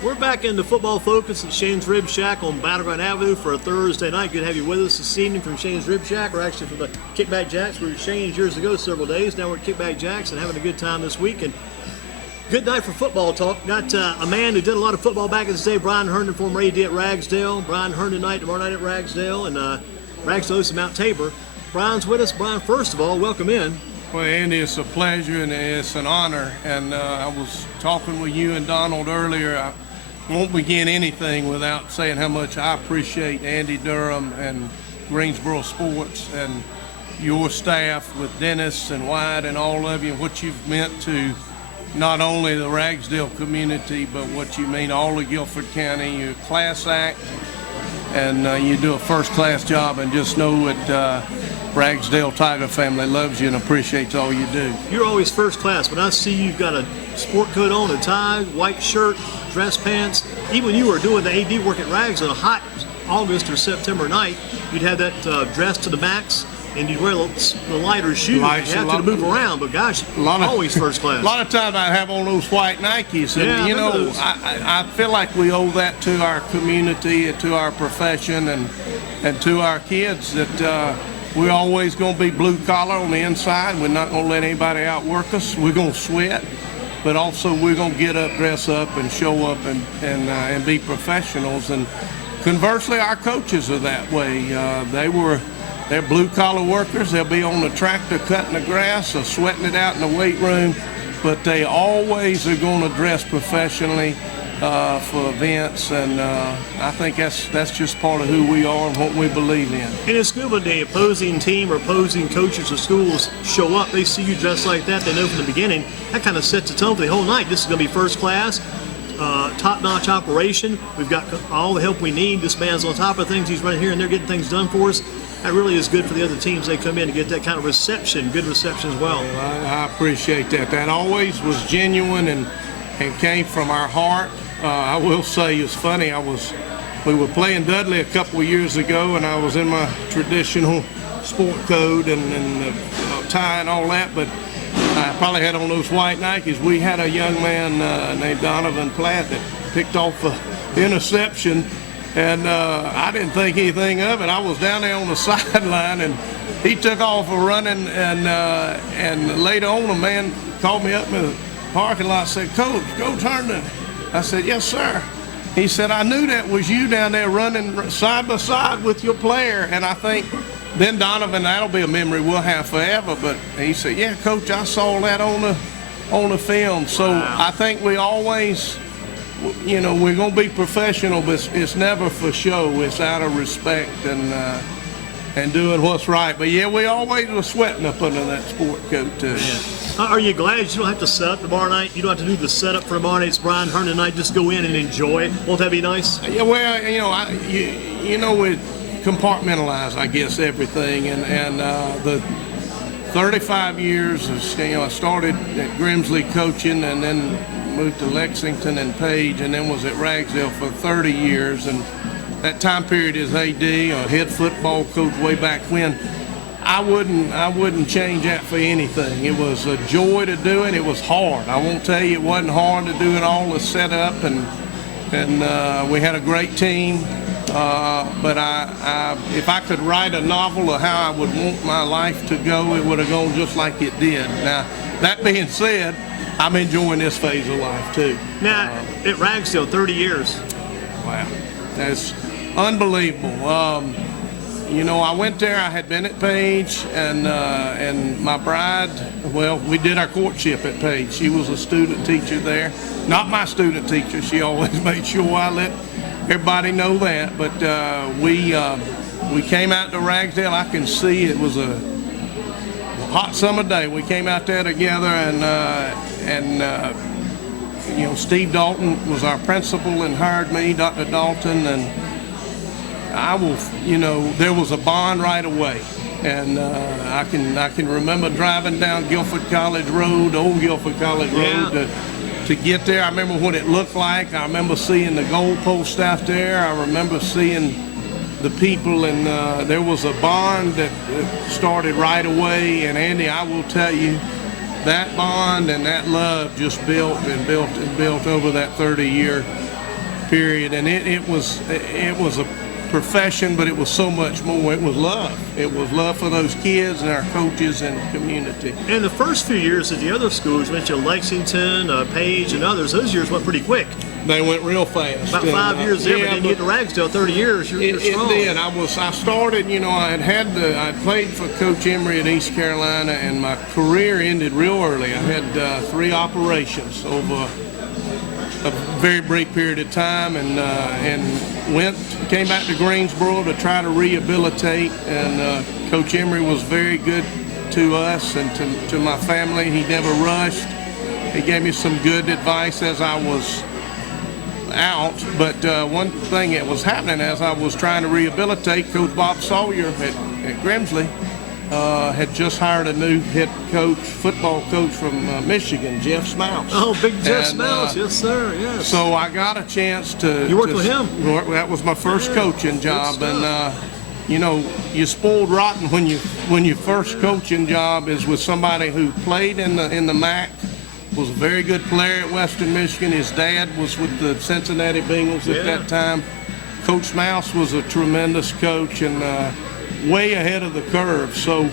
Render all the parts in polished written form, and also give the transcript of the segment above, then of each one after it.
We're back into Football Focus at Shane's Rib Shack on Battleground Avenue for a Thursday night. Good to have you with us this evening from Shane's Rib Shack, or actually from the Kickback Jacks. We were at Shane's years ago, several days. Now we're at Kickback Jacks and having a good time this week. And good night for football talk. Got a man who did a lot of football back in the day, Brian Herndon, former AD at Ragsdale. Brian Herndon night tomorrow night at Ragsdale, and Ragsdale is Mount Tabor. Brian's with us. Brian, first of all, welcome in. Well, Andy, it's a pleasure and it's an honor. And I was talking with you and Donald earlier. I won't begin anything without saying how much I appreciate Andy Durham and Greensboro Sports and your staff with Dennis and Wyatt and all of you, and what you've meant to not only the Ragsdale community, but what you mean all of Guilford County. You're a class act, and you do a first-class job, and just know that Ragsdale Tiger family loves you and appreciates all you do. You're always first class. When I see you've got a sport coat on, a tie, white shirt, dress pants. Even when you were doing the AD work at Rags on a hot August or September night, you'd have that dress to the max, and you'd wear the lighter shoes. You have to move around, but gosh, always first class. A lot of times I have on those white Nikes, and you know, I feel like we owe that to our community and to our profession and to our kids, that we're always going to be blue collar on the inside. We're not going to let anybody outwork us. We're going to sweat, but also we're going to get up, dress up, and show up and be professionals. And conversely, our coaches are that way. They're blue-collar workers. They'll be on the tractor cutting the grass or sweating it out in the weight room, but they always are going to dress professionally for events, and I think that's just part of who we are and what we believe in. And it's good when the opposing team or opposing coaches or schools show up. They see you dressed like that. They know from the beginning. That kind of sets the tone for the whole night. This is going to be first class. Top-notch operation. We've got all the help we need. This man's on top of things. He's right here and they're getting things done for us. That really is good for the other teams. They come in to get that kind of reception, good reception as well. I appreciate that. That always was genuine and came from our heart. I will say it's funny. We were playing Dudley a couple of years ago, and I was in my traditional sport coat and tie and all that, but I probably had on those white Nikes. We had a young man named Donovan Platt that picked off an interception, and I didn't think anything of it. I was down there on the sideline, and he took off running, and later on a man called me up in the parking lot and said, Coach Herndon. I said, yes, sir. He said, I knew that was you down there running side by side with your player. And I think then Donovan, that'll be a memory we'll have forever. But he said, yeah, Coach, I saw that on the film. So wow. I think we always, you know, we're going to be professional, but it's never for show. It's out of respect and doing what's right. But yeah, we always were sweating up under that sport coat too. Yeah. Are you glad you don't have to set up tomorrow night? You don't have to do the setup for tomorrow night. It's Brian Herndon night. Just go in and enjoy. Won't that be nice? Yeah, well, you know, we compartmentalize, I guess, everything. And the 35 years, I started at Grimsley coaching, and then moved to Lexington and Page, and then was at Ragsdale for 30 years. And that time period as AD, or head football coach way back when. I wouldn't change that for anything. It was a joy to do it. It was hard. I won't tell you it wasn't hard to do it all, the setup, and we had a great team. But if I could write a novel of how I would want my life to go, it would have gone just like it did. Now, that being said, I'm enjoying this phase of life too. Now, at Ragsdale, 30 years. Wow, that's unbelievable. You know, I went there. I had been at Page, and my bride. Well, we did our courtship at Page. She was a student teacher there, not my student teacher. She always made sure I let everybody know that. But we came out to Ragsdale. I can see it was a hot summer day. We came out there together, and you know, Steve Dalton was our principal and hired me, Dr. Dalton, and there was a bond right away, and I can remember driving down Guilford College Road, old Guilford College Road, to get there. I remember what it looked like. I remember seeing the goalpost out there. I remember seeing the people, and there was a bond that started right away. And Andy, I will tell you, that bond and that love just built and built and built over that 30-year period, and it was a profession, but it was so much more. It was love. It was love for those kids and our coaches and community. And the first few years at the other schools, you mentioned Lexington, Page, and others, those years went pretty quick. They went real fast. About 5 years there, but then you get to Ragsdale, 30 years, you're strong. It did. I started, I played for Coach Emery at East Carolina, and my career ended real early. I had 3 operations over a very brief period of time, and came back to Greensboro to try to rehabilitate. And Coach Emery was very good to us and to my family. He never rushed. He gave me some good advice as I was out. But one thing that was happening as I was trying to rehabilitate, Coach Bob Sawyer at Grimsley had just hired a new head coach, football coach from Michigan, Jeff Smouse. Oh, big Jeff Smouse, yes sir, yes. So I got a chance to. You worked with him? That was my first coaching job, and you're spoiled rotten when your first coaching job is with somebody who played in the MAC, was a very good player at Western Michigan. His dad was with the Cincinnati Bengals at that time. Coach Smouse was a tremendous coach and way ahead of the curve. So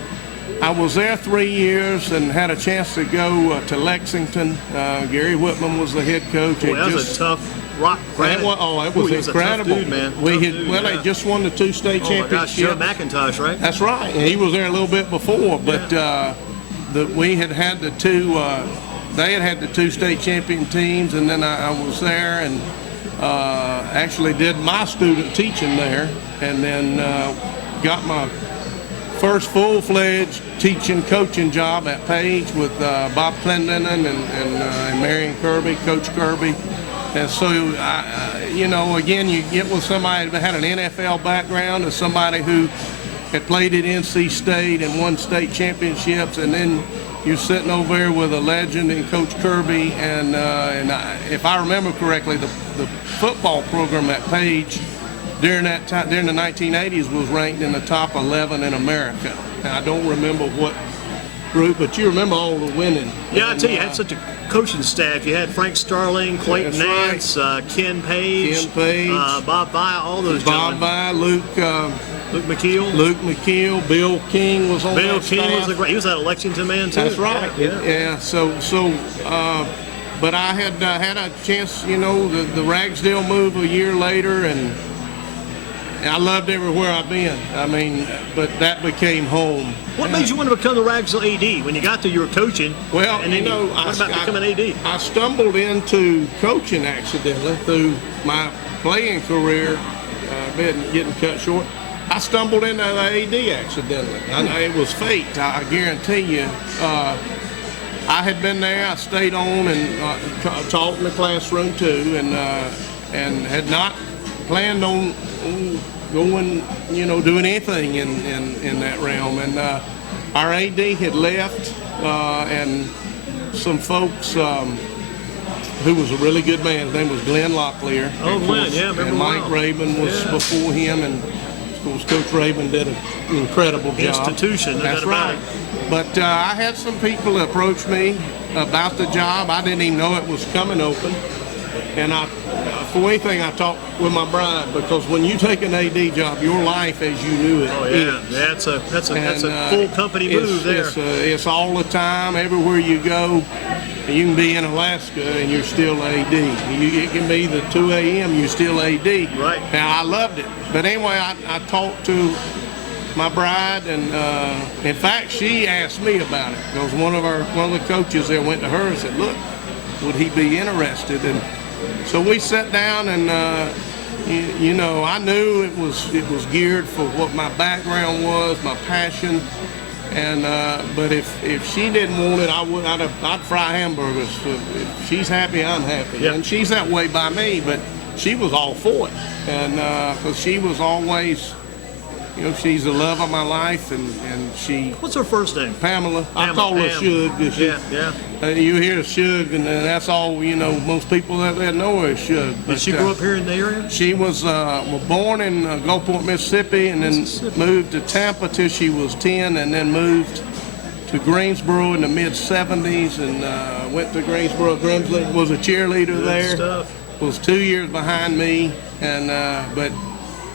I was there 3 years and had a chance to go to Lexington. Gary Whitman was the head coach. Boy, that was a tough rock. It was incredible. A tough dude, man. They just won the 2 state championships. Joe McIntosh, right? That's right. And he was there a little bit before, but we had the 2. They had the 2 state champion teams, and then I was there and actually did my student teaching there, and then got my first full-fledged teaching coaching job at Page with Bob Clendenin and Marion Kirby, Coach Kirby. And so, again, you get with somebody that had an NFL background or somebody who had played at NC State and won state championships, and then you're sitting over there with a legend in Coach Kirby, and if I remember correctly, the football program at Page during that time, during the 1980s, was ranked in the top 11 in America. Now, I don't remember what group, but you remember all the winning. Yeah, I tell you, you had such a coaching staff. You had Frank Starling, Clayton Nance, Ken Page, Bob Via, all those gentlemen. Bob Via, Luke McKeel, Bill King was on that staff. Bill King was a great. He was at a Lexington man too. That's right. Yeah. But I had had a chance, the Ragsdale move a year later, and I loved everywhere I've been. I mean, but that became home. What made you want to become the Ragsdale AD? When you got there, you were coaching. Well, and then what about becoming AD? I stumbled into coaching accidentally through my playing career, getting cut short. I stumbled into the AD accidentally. It was fate, I guarantee you. I had been there, I stayed on and taught in the classroom too, and had not planned on going, doing anything in that realm. And our AD had left, and some folks who was a really good man, his name was Glenn Locklear. Oh, Glenn, yeah, remember. And Mike Rabin was before him, and of course Coach Rabin did an incredible job. Institution, that's right. But I had some people approach me about the job. I didn't even know it was coming open. And for anything, I talked with my bride, because when you take an AD job, your life as you knew it. Oh yeah, that's a full company move there. It's all the time, everywhere you go. You can be in Alaska and you're still AD. It can be the 2 a.m. you're still AD. Right. Now I loved it, but anyway, I talked to my bride, and in fact, she asked me about it, because one of the coaches there went to her and said, "Look, would he be interested?" And so we sat down, and I knew it was geared for what my background was, my passion, and but if she didn't want it, I'd fry hamburgers. If she's happy, I'm happy, yep. And she's that way by me. But she was all for it, and because she was always. She's the love of my life, and she... What's her first name? Pamela. I call her Shug. Yeah. You hear Shug, and that's all, most people that know her is Shug. Did she grow up here in the area? She was born in Gulfport, Mississippi, and then moved to Tampa till she was 10, and then moved to Greensboro in the mid-'70s, and went to Greensboro. Grimsley was a cheerleader there. Stuff. was 2 years behind me, and but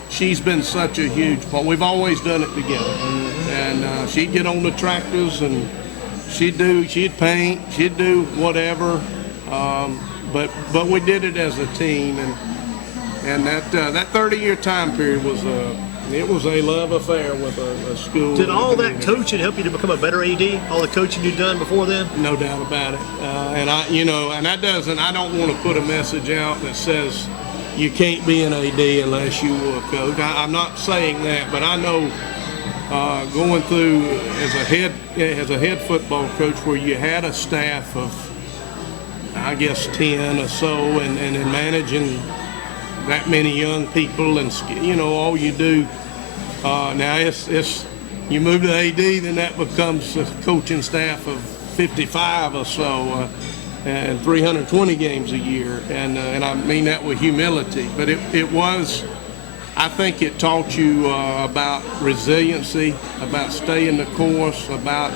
she's been such a huge part. We've always done it together, and she'd get on the tractors and she'd paint, she'd do whatever, but we did it as a team, and that 30-year time period was a love affair with a school. Did all that coaching help you to become a better AD? All the coaching you've done before then? No doubt about it. And I don't want to put a message out that says you can't be an AD unless you were a coach. I'm not saying that, but I know going through as a head football coach where you had a staff of, I guess, 10 or so, and managing that many young people, and all you do now it's you move to AD, then that becomes a coaching staff of 55 or so, and 320 games a year, and I mean that with humility. But it was, I think it taught you about resiliency, about staying the course, about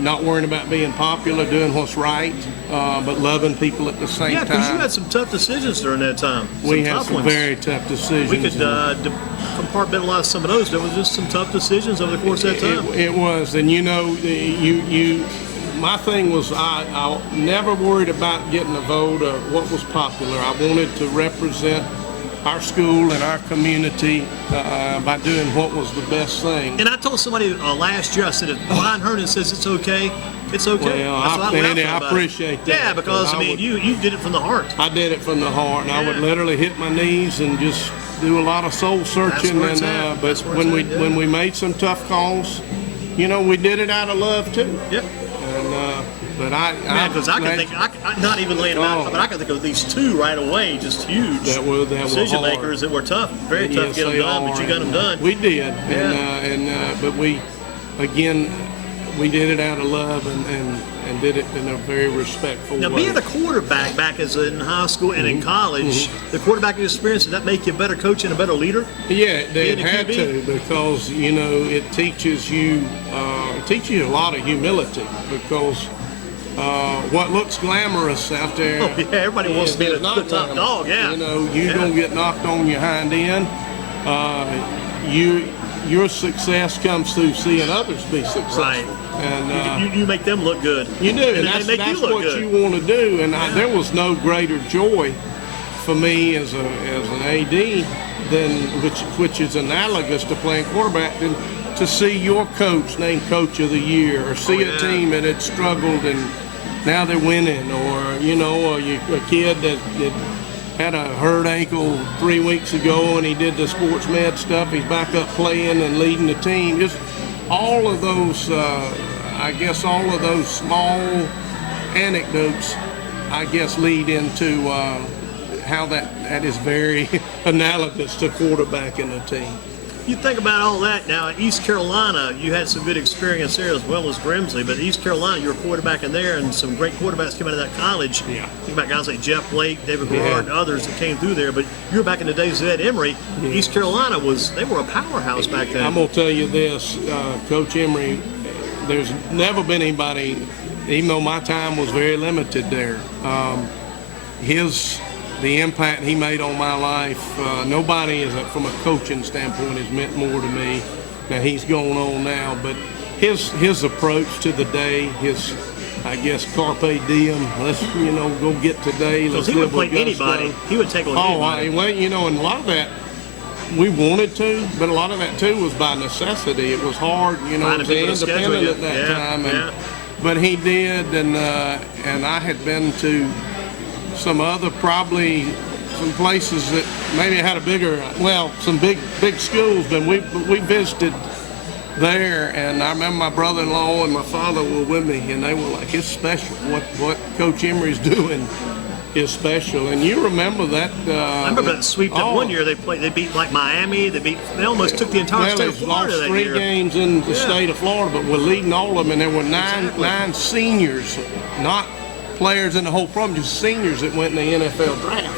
not worrying about being popular, doing what's right, but loving people at the same time. Yeah, because you had some tough decisions during that time. We had some very tough decisions. We could compartmentalize some of those. There was just some tough decisions over the course of that time. It was, and my thing was I never worried about getting a vote or what was popular. I wanted to represent our school and our community by doing what was the best thing. And I told somebody last year, I said, if Brian Herndon says it's okay, it's okay. Well, I appreciate that. Yeah, because you did it from the heart. I did it from the heart, and I would literally hit my knees and just do a lot of soul searching. But when we made some tough calls, we did it out of love too. Yep. But because I can think, not even laying them out, but I can think of these two right away, just huge decision makers that were tough, very tough to get them done, but you got them done. We did, but we did it out of love and did it in a very respectful way. Now, being a quarterback back as in high school and in college, the quarterback experience, did that make you a better coach and a better leader? Yeah, it had to, because it teaches you a lot of humility, because what looks glamorous out there. Oh, yeah, everybody wants to be the top dog, yeah. You're going to get knocked on your hind end. Your success comes through seeing others be successful. Right. And you make them look good. You do, and that's what you want to do. And there was no greater joy for me as an AD than which is analogous to playing quarterback, than to see your coach named Coach of the Year, or see a team that had struggled and now they're winning, or a kid that had a hurt ankle 3 weeks ago and he did the sports med stuff. He's back up playing and leading the team. Just all of those, all of those small anecdotes, lead into how that is very analogous to quarterbacking a team. You think about all that now. At East Carolina, you had some good experience there as well as Grimsley, but East Carolina, you were quarterbacking there, and some great quarterbacks came out of that college. Yeah. Think about guys like Jeff Blake, David Garrard, and others that came through there. But you were back in the days of Ed Emery. Yeah. East Carolina they were a powerhouse back then. I'm gonna tell you this, Coach Emery. There's never been anybody, even though my time was very limited there. The impact he made on my life, nobody from a coaching standpoint has meant more to me. Now he's going on now, but his approach to the day, his carpe diem. Let's go get today. Let's he would play with anybody. He would take on anybody. And a lot of that we wanted to, but a lot of that too was by necessity. It was hard, to be independent at that time. But he did, and I had been to some other, probably some places that maybe had some big schools, but we visited there, and I remember my brother-in-law and my father were with me, and they were like, it's special. What Coach Emery's doing is special. And you remember that? I remember that sweep that one year they beat like Miami. They almost took the entire state of Florida that year. Lost 3 games in the state of Florida, but we're leading all of them, and there were nine seniors, not players in the whole program, just seniors that went in the NFL draft.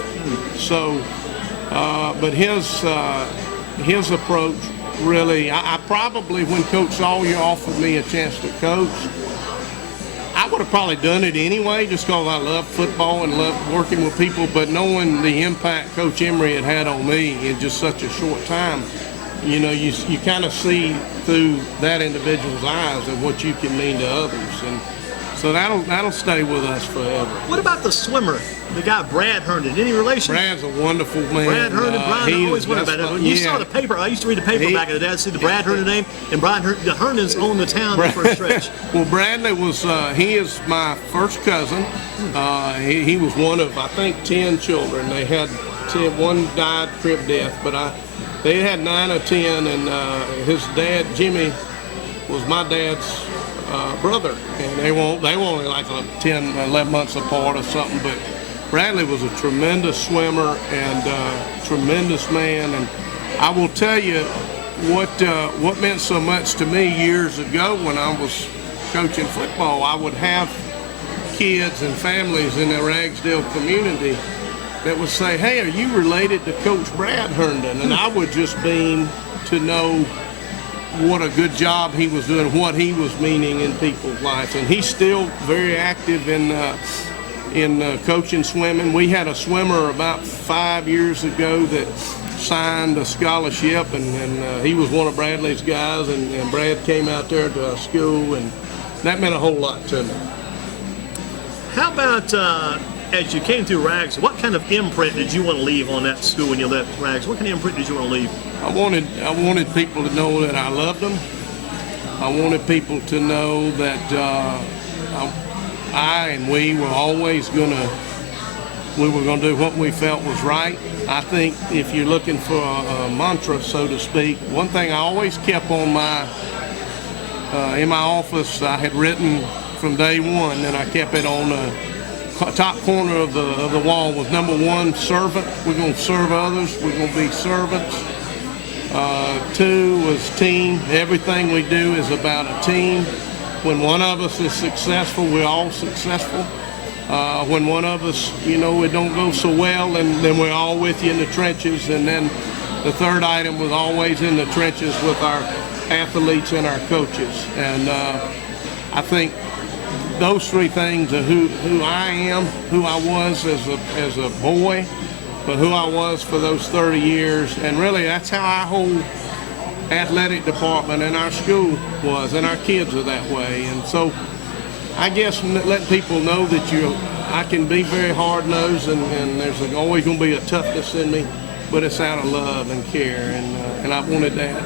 So, but his approach really, I probably, when Coach Sawyer offered me a chance to coach, I would have probably done it anyway, just because I love football and love working with people. But knowing the impact Coach Emery had on me in just such a short time, you know, you kind of see through that individual's eyes of what you can mean to others, and so that'll stay with us forever. What about the swimmer, the guy Brad Herndon? Any relation? Brad's a wonderful man. Brad Herndon, Brian, I always wondered about that. When you saw the paper, I used to read the paper back in the day. I'd see the Brad Herndon name, and Brian Herndon's owned the town for a stretch. Well, Bradley was, he is my first cousin. He was one of, I think, 10 children. They had 10, one died crib death, but they had 9 or 10, and his dad, Jimmy, was my dad's brother, and they were only like 10, 11 months apart or something, but Bradley was a tremendous swimmer and tremendous man. And I will tell you what meant so much to me years ago when I was coaching football. I would have kids and families in the Ragsdale community that would say, "Hey, are you related to Coach Brad Herndon?" And I would just beam to know what a good job he was doing, what he was meaning in people's lives. And he's still very active in coaching swimming. We had a swimmer about 5 years ago that signed a scholarship, and he was one of Bradley's guys, and Brad came out there to our school, and that meant a whole lot to me. How about as you came through Rags, what kind of imprint did you want to leave on that school when you left Rags? What kind of imprint did you want to leave? I wanted people to know that I loved them. I wanted people to know that I and we were always we were gonna do what we felt was right. I think if you're looking for a mantra, so to speak, one thing I always kept on in my office, I had written from day one, and I kept it on the top corner of the wall, was number 1, servant. We're gonna serve others. We're gonna be servants. 2 was team. Everything we do is about a team. When one of us is successful, we're all successful. When one of us, it don't go so well, then we're all with you in the trenches. And then the third item was always in the trenches with our athletes and our coaches. And I think those 3 things are who I am, who I was as a boy, but who I was for those 30 years. And really, that's how our whole athletic department in our school was, and our kids are that way. And so I guess letting people know that I can be very hard-nosed, and there's always going to be a toughness in me, but it's out of love and care, and I wanted that.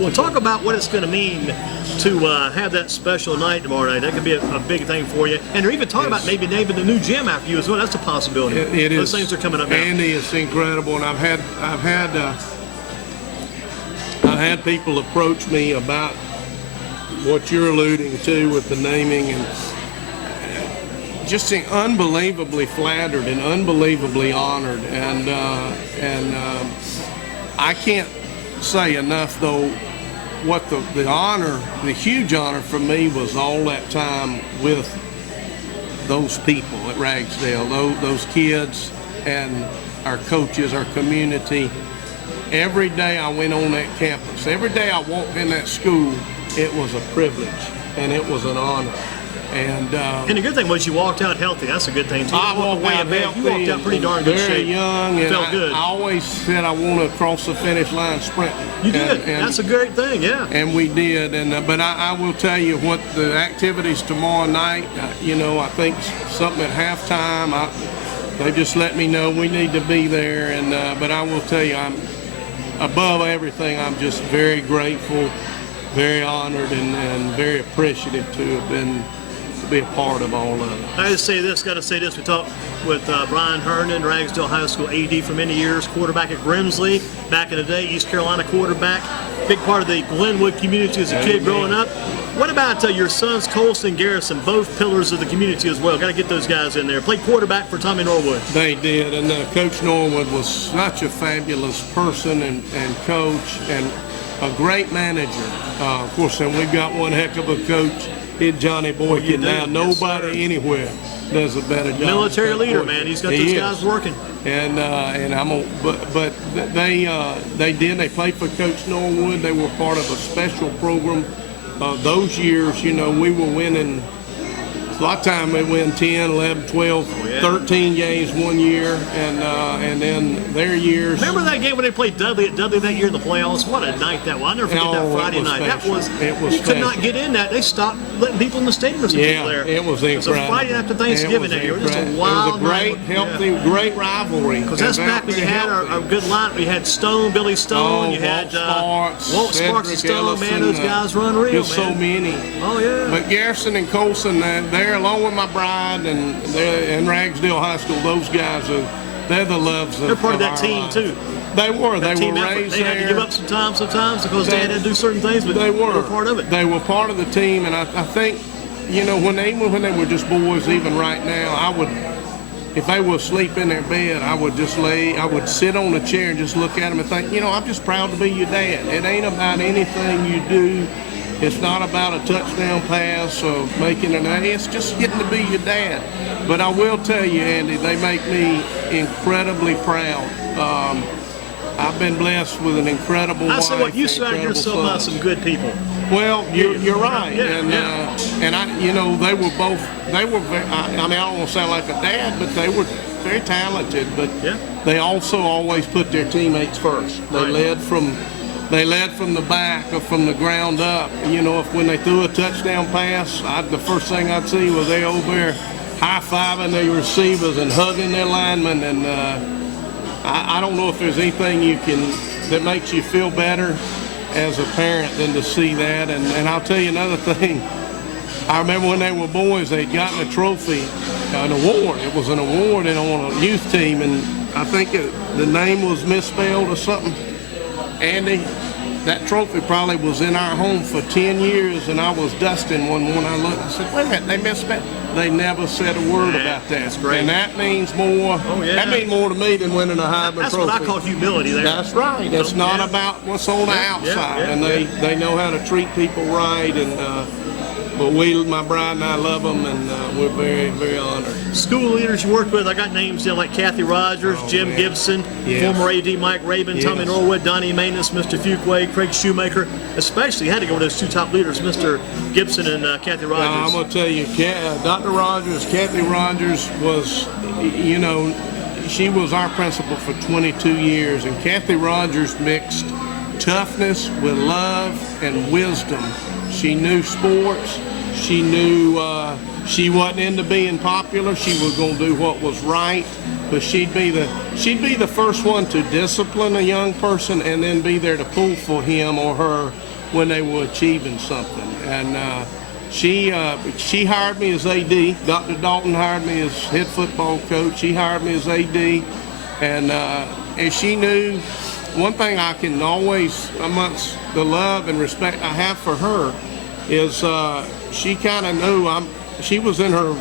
Well, talk about what it's going to mean to have that special night tomorrow night. That could be a big thing for you. And they're even talking about maybe naming the new gym after you as well. That's a possibility. It is. Those things are coming up now. Andy, it's incredible, and I've had people approach me about what you're alluding to with the naming, and just unbelievably flattered and unbelievably honored. And I can't say enough, though, what the honor, the huge honor for me was all that time with those people at Ragsdale, those kids and our coaches, our community. Every day I went on that campus, every day I walked in that school, it was a privilege and it was an honor. And the good thing was you walked out healthy. That's a good thing too. I walked out healthy. You walked out pretty darn good very shape. young, and felt good. I always said I want to cross the finish line sprinting. You did. That's a great thing, yeah. And we did. And but I will tell you what the activities tomorrow night. I think something at halftime. They just let me know we need to be there. And but I will tell you, I'm above everything. I'm just very grateful, very honored, and very appreciative to be a part of all of it. I just got to say this. We talked with Brian Herndon, Ragsdale High School AD for many years, quarterback at Grimsley, back in the day, East Carolina quarterback, big part of the Glenwood community as a kid growing up. What about your sons, Colson and Garrison, both pillars of the community as well? Got to get those guys in there. Played quarterback for Tommy Norwood. They did, and Coach Norwood was such a fabulous person and coach, and a great manager. Of course, and we've got one heck of a coach. Johnny Boykin now. Nobody anywhere does a better job. Military leader, man. He's got those guys working. And but they did. They played for Coach Norwood. They were part of a special program. Those years, we were winning A lot of time they win 10, 11, 12, 13 games one year, and then their years. Remember that game when they played Dudley at Dudley that year in the playoffs? What a night that was! I'll never forget that Friday night. It was you could not get in that. They stopped letting people in the stadium or something there. It was incredible. It was a Friday after Thanksgiving that year. Just a wild It was a great, healthy, great rivalry. Because that's back when you had our good line. We had Stone, Billy Stone. You had Walt Sparks and Stone. Ellison, Man, those guys run real, There's so many. Oh, yeah. But Garrison and Colson, they're along with my bride and Ragsdale High School. Those guys they're the loves of. They're part of that team lives. too. They were. They Team were effort. raised They had to give up some time sometimes because they had to do certain things, but they were part of it. They were part of the team, and I think, when they were just boys, even right now, I would, if they were asleep in their bed, I would sit on a chair and just look at them and think, I'm just proud to be your dad. It ain't about anything you do. It's not about a touchdown pass or making an. It's just getting to be your dad. But I will tell you, Andy, they make me incredibly proud. I've been blessed with an incredible wife. I say what you surrounded yourself by some good people. Well, you're right, yeah. And I, they were both. They were. I don't want to sound like a dad, but they were very talented. But they also always put their teammates first. They led from the back or from the ground up. When they threw a touchdown pass, the first thing I'd see was they over there high-fiving their receivers and hugging their linemen. And I don't know if there's anything that makes you feel better as a parent than to see that. And I'll tell you another thing. I remember when they were boys, they'd gotten a trophy, an award. It was an award on a youth team, and I think the name was misspelled or something. Andy, that trophy probably was in our home for 10 years, and I was dusting one morning. I looked and said, wait a minute, they misspelled. They never said a word about that. That's great. And that means more. That means more to me than winning a Heisman That's trophy. What I call humility there. That's right. It's not about what's on the outside. And they know how to treat people right. And but my bride and I love them, and we're very, very honored. School leaders you worked with, I got names there like Kathy Rogers, Jim Gibson, former AD Mike Rabin, Tommy Norwood, Donnie Manus, Mr. Fuquay, Craig Shoemaker. Especially had to go with those two top leaders, Mr. Gibson and Kathy Rogers. I'm going to tell you, Dr. Rogers, Kathy Rogers was, she was our principal for 22 years, and Kathy Rogers mixed toughness with love and wisdom. She knew sports. She knew she wasn't into being popular. She was going to do what was right, but she'd be the first one to discipline a young person and then be there to pull for him or her when they were achieving something. And she hired me as AD. Dr. Dalton hired me as head football coach. She hired me as AD, and she knew. One thing I can always, amongst the love and respect I have for her, is she kind of knew she was in her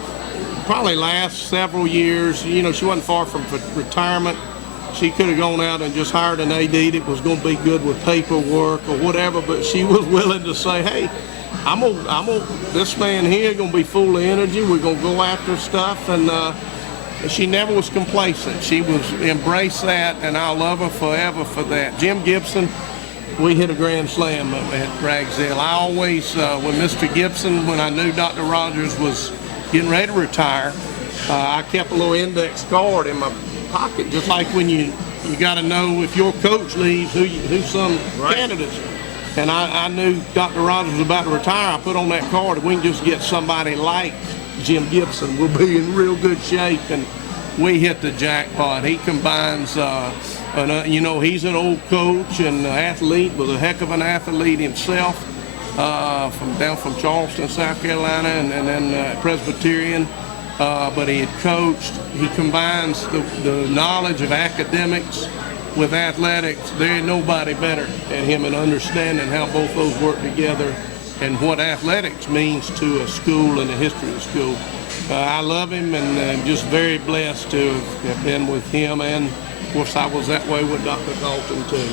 probably last several years. She wasn't far from retirement. She could have gone out and just hired an AD that was going to be good with paperwork or whatever, but she was willing to say, hey, this man here going to be full of energy. We're going to go after stuff, and she never was complacent. She embraced that, and I'll love her forever for that. Jim Gibson, we hit a grand slam at Ragsdale. I always, with Mr. Gibson, when I knew Dr. Rogers was getting ready to retire, I kept a little index card in my pocket, just like when you got to know if your coach leaves, who some candidates. And I knew Dr. Rogers was about to retire. I put on that card, if we can just get somebody like Jim Gibson, we'll be in real good shape. And we hit the jackpot. He combines, he's an old coach and athlete, was a heck of an athlete himself, down from Charleston, South Carolina, and then Presbyterian. But he had coached. He combines the knowledge of academics with athletics. There ain't nobody better than him in understanding how both those work together and what athletics means to a school and the history of the school. I love him, and just very blessed to have been with him, and of course I was that way with Dr. Dalton too.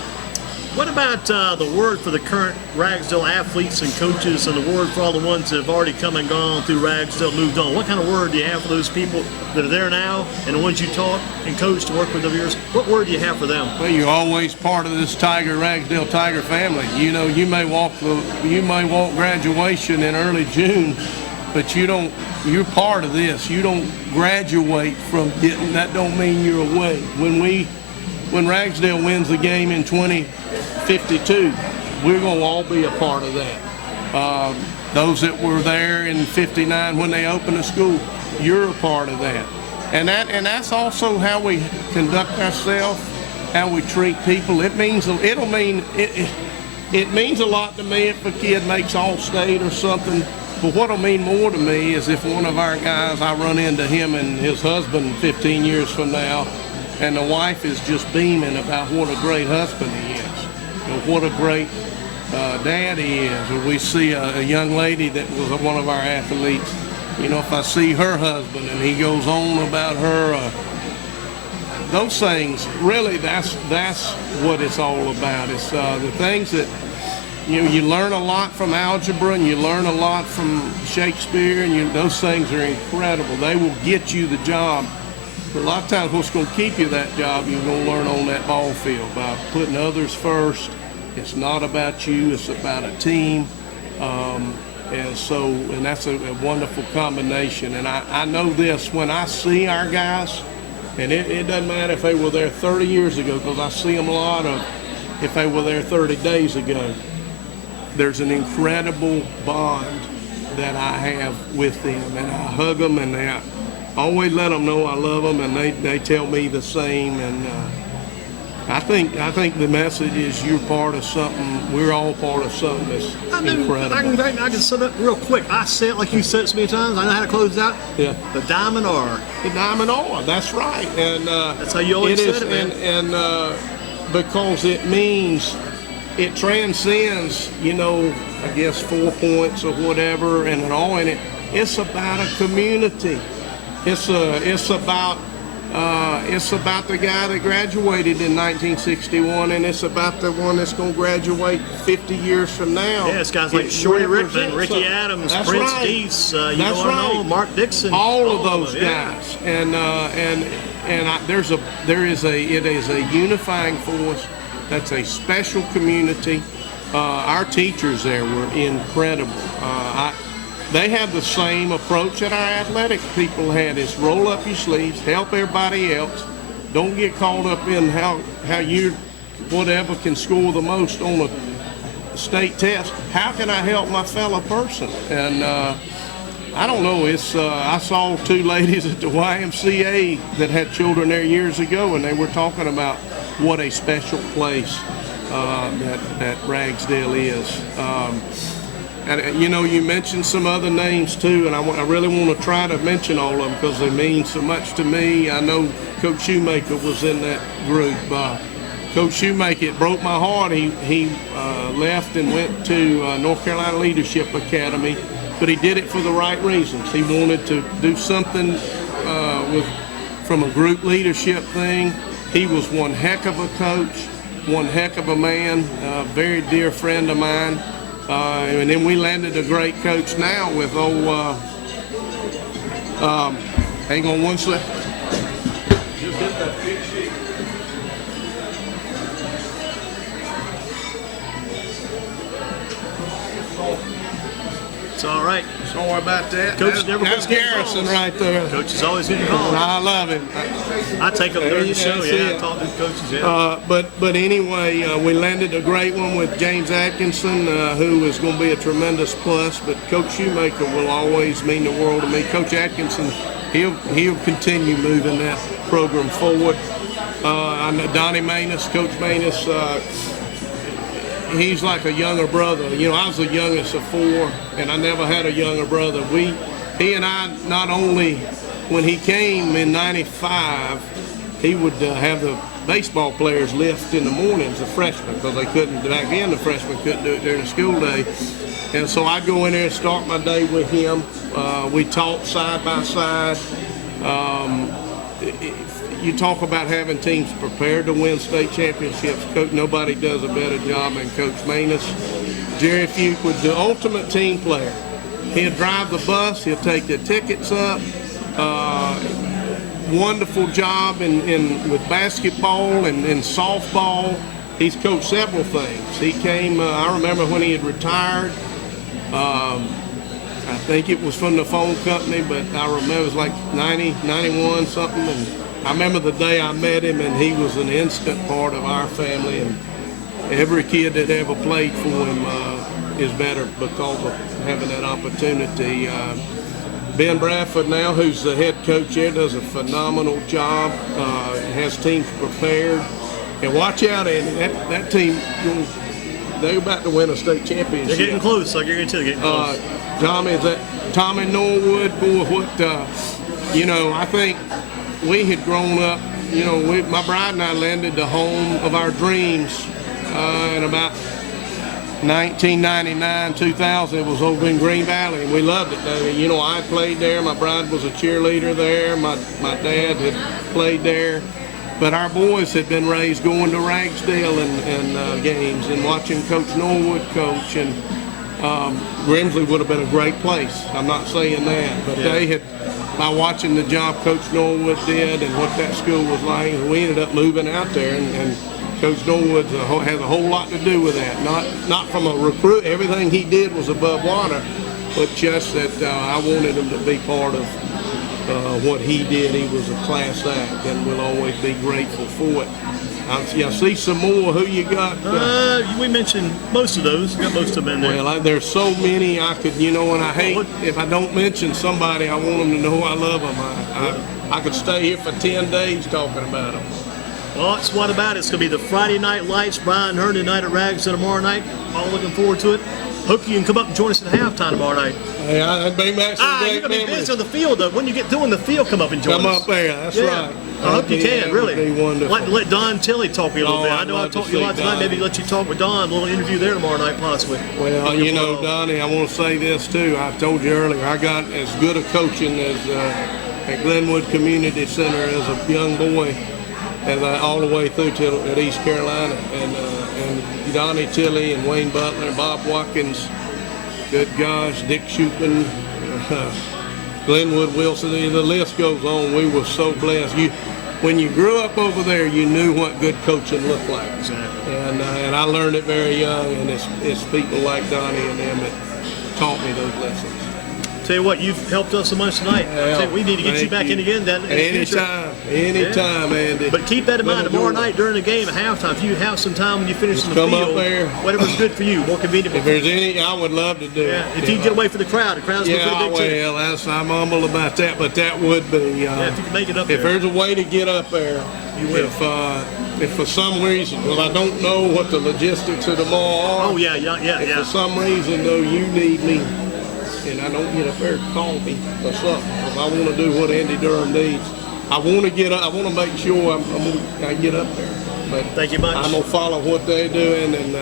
What about the word for the current Ragsdale athletes and coaches, and the word for all the ones that have already come and gone through Ragsdale, moved on? What kind of word do you have for those people that are there now and the ones you taught and coached to work with over years? What word do you have for them? Well, you're always part of this Ragsdale Tiger family. You may walk graduation in early June, but you're part of this. You don't graduate from getting, that don't mean you're away. When Ragsdale wins the game in 2052, we're going to all be a part of that. Those that were there in 59 when they opened the school, you're a part of that. And that's also how we conduct ourselves, how we treat people. It means a lot to me if a kid makes All-State or something. But what'll mean more to me is if one of our guys, I run into him and his husband 15 years from now, and the wife is just beaming about what a great husband he is, and what a great dad he is. Or we see a young lady that was one of our athletes, if I see her husband and he goes on about her, those things, really, that's what it's all about. It's the things that, you learn a lot from algebra and you learn a lot from Shakespeare, and those things are incredible. They will get you the job. But a lot of times what's going to keep you that job, you're going to learn on that ball field by putting others first. It's not about you, it's about a team. And that's a wonderful combination. And I know this, when I see our guys, and it doesn't matter if they were there 30 years ago, because I see them a lot of if they were there 30 days ago. There's an incredible bond that I have with them, and I hug them, and I always let them know I love them, and they tell me the same. And I think the message is you're part of something. We're all part of something that's incredible. I can sum it up real quick. I say it like you said it so many times. I know how to close it out. Yeah. The Diamond R. The Diamond R. That's right. And that's how you always said it, man. And because it means it transcends, I guess 4 points or whatever, and it all in it. It's about a community. It's about the guy that graduated in 1961, and it's about the one that's going to graduate 50 years from now. Yeah, it's guys like Shorty Rickman, Ricky Adams, that's Prince right. Deese, That's right. Mark Dixon. All of those guys, yeah. There is a unifying force. That's a special community. Our teachers there were incredible. They have the same approach that our athletic people had, is roll up your sleeves, help everybody else. Don't get caught up in how you, whatever, can score the most on a state test. How can I help my fellow person? And I don't know, I saw two ladies at the YMCA that had children there years ago, and they were talking about what a special place that Ragsdale is. And you mentioned some other names too, and I really want to try to mention all of them because they mean so much to me. I know Coach Shoemaker was in that group. Coach Shoemaker, it broke my heart. He left and went to North Carolina Leadership Academy, but he did it for the right reasons. He wanted to do something from a group leadership thing. He was one heck of a coach, one heck of a man, a very dear friend of mine. And then we landed a great coach now with hang on one second. Just hit that big sheet. It's all right. Sorry about that. Coach never That's Garrison right there. Coach is always getting called. I love him. I take him during the show. Yeah, I talk to the coaches. Yeah. But anyway, we landed a great one with James Atkinson, who is going to be a tremendous plus. But Coach Shoemaker will always mean the world to me. Coach Atkinson, he'll continue moving that program forward. I know Donnie Manus, Coach Manus. He's like a younger brother. I was the youngest of four, and I never had a younger brother. He and I, not only when he came in '95, he would have the baseball players lift in the mornings, the freshmen, because they couldn't, back then the freshmen couldn't do it during the school day. And so I'd go in there and start my day with him. We taught side by side. You talk about having teams prepared to win state championships. Nobody does a better job than Coach Manus. Jerry Fuke was the ultimate team player. He'll drive the bus. He'll take the tickets up. Wonderful job with basketball and softball. He's coached several things. He came, I remember when he had retired. I think it was from the phone company, but I remember it was like 90, 91 something. And I remember the day I met him, and he was an instant part of our family. And every kid that ever played for him is better because of having that opportunity. Ben Bradford now, who's the head coach here, does a phenomenal job, has teams prepared. And watch out, Andy, that team, they're about to win a state championship. They're getting close, I guarantee they're getting close. Tommy Norwood, boy, what, I think we had grown up, my bride and I landed the home of our dreams in about 1999, 2000. It was over in Green Valley, and we loved it. I played there. My bride was a cheerleader there. My dad had played there. But our boys had been raised going to Ragsdale and games and watching Coach Norwood coach. And Grimsley would have been a great place. I'm not saying that. But they had, by watching the job Coach Norwood did and what that school was like, we ended up moving out there. And Coach Norwood has a whole lot to do with that. Not from a recruit. Everything he did was above water, but just that I wanted him to be part of what he did. He was a class act, and we'll always be grateful for it. I see some more. Who you got? We mentioned most of those. Got most of them in there. Well, there's so many I could, and I hate if I don't mention somebody. I want them to know I love them. I could stay here for 10 days talking about them. Well, it's what about it? It's going to be the Friday Night Lights, Brian Herndon night at Ragsdale tomorrow night. All looking forward to it. Hope you can come up and join us at halftime tomorrow night. Hey, I'd bring back some great you're going to be memories. busy on the field, though. When you get doing the field, come up and join us. Come up there, that's right. I hope you can, really. That would be wonderful. Like to let Don Tilley talk to you a little bit. I know I talked to you a lot tonight. Don. Maybe let you talk with Don. A little interview there tomorrow night, possibly. Well, Donnie, I want to say this, too. I told you earlier, I got as good a coaching as at Glenwood Community Center as a young boy, and all the way through till at East Carolina. And Donnie Tilley and Wayne Butler, Bob Watkins, good gosh, Dick Shupin, Glenwood Wilson, the list goes on. We were so blessed. When you grew up over there, you knew what good coaching looked like. Exactly. And I learned it very young, and it's people like Donnie and them that taught me those lessons. Tell you what, you've helped us so much tonight. We need to get you back in again. Anytime, Andy. But keep that in mind tomorrow night during the game at halftime. If you have some time when you finish in the come field, up there. whatever's good for you, more convenient. If there's any, I would love to do it. If you get away from the crowd is pretty big too. Well, I'm humble about that, but that would be. If you can make it up there. If there's a way to get up there, you will. If for some reason, well, I don't know what the logistics of tomorrow are. If for some reason, though, you need me, and I don't get up there, call me or something, because I want to do what Andy Durham needs. I want to get up. I want to make sure I get up there. But thank you much. I'm gonna follow what they're doing, and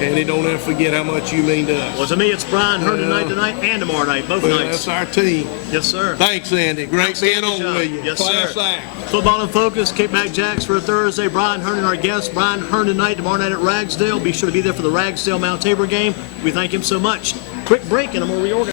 Andy, don't ever forget how much you mean to us. Well, to me, it's Brian Herndon night tonight and tomorrow night, both nights. That's our team. Yes, sir. Thanks, Andy. Great being on with you. Yes, Class sir. act. Football in Focus, Kickback Jacks for a Thursday. Brian Herndon, our guest. Brian Herndon night tomorrow night at Ragsdale. Be sure to be there for the Ragsdale Mount Tabor game. We thank him so much. Quick break, and I'm going to reorganize.